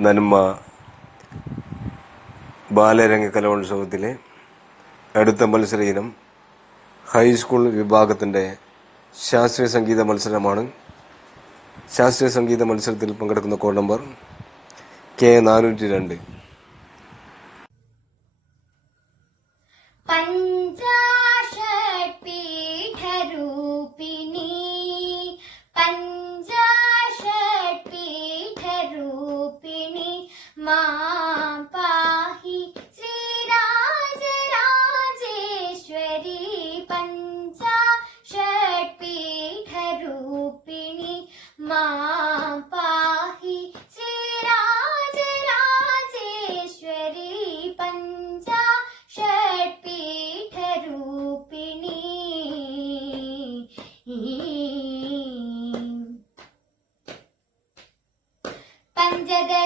നന്മ ബാലരംഗ കലോത്സവത്തിലെ അടുത്ത മത്സര ഇനം ഹൈസ്കൂൾ വിഭാഗത്തിൻ്റെ ശാസ്ത്രീയ സംഗീത മത്സരമാണ്. ശാസ്ത്രീയ സംഗീത മത്സരത്തിൽ പങ്കെടുക്കുന്ന കോഡ് നമ്പർ K402.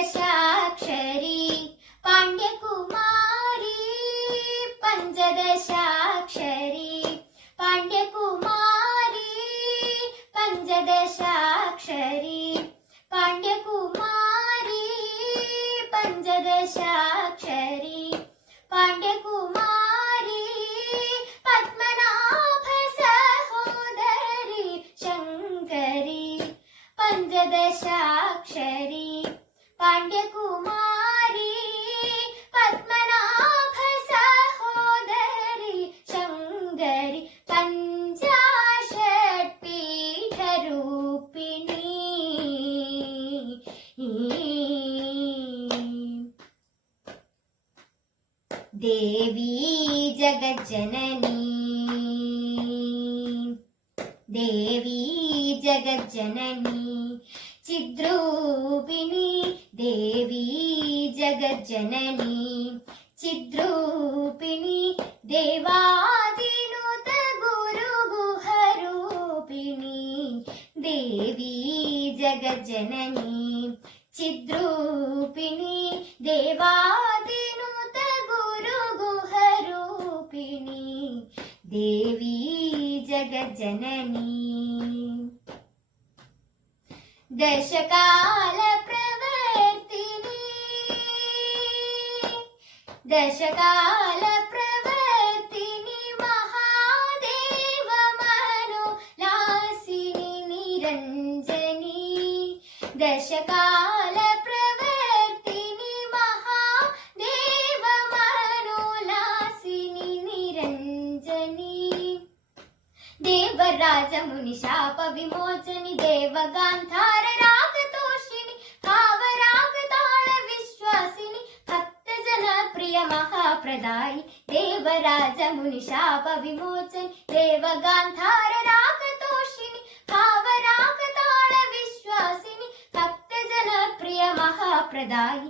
पंचदशाक्षरी पाण्ड्यकुमारी पंचदशाक्षरी पाण्ड्यकुमारी पंचदशाक्षरी पाण्ड्यकुमारी पंचदशाक्षरी पाण्ड्यकुमारी पद्मनाभ सहोदरी शङ्करी पंचदशाक्षरी पाण्ड्यकुमारी पद्मनाभ सहोदरी शङ्करी पञ्चाशत्पीठरूपिणी देवी जगज्जननी देवी जगज्जननी चिद्रूपिणी देवी जगज्जननी चिद्रूपिणी देवादिनुत गुरुगुहरूपिणी देवी जगज्जननी चिद्रूपिणी देवादिनुत गुरुगुहरूपिणी देवी जगज्जननी दशकाल प्रवर्तिनी दशकाल प्रवर्तिनी महादेव मनोलासिनी निरञ्जनी दशकाल प्रवर्तिनी महादेव मनोलासिनी निरञ्जनी देवराज मुनि शाप विमोचनी देवगांधार रागतोषिणी भावराग ताल विश्वासिनी भक्त जन प्रिय महाप्रदायी देवराज मुनि शाप विमोचनी देवगांधार रागतोषिणी भावराग ताल विश्वासिनी भक्त जन प्रिय महाप्रदायी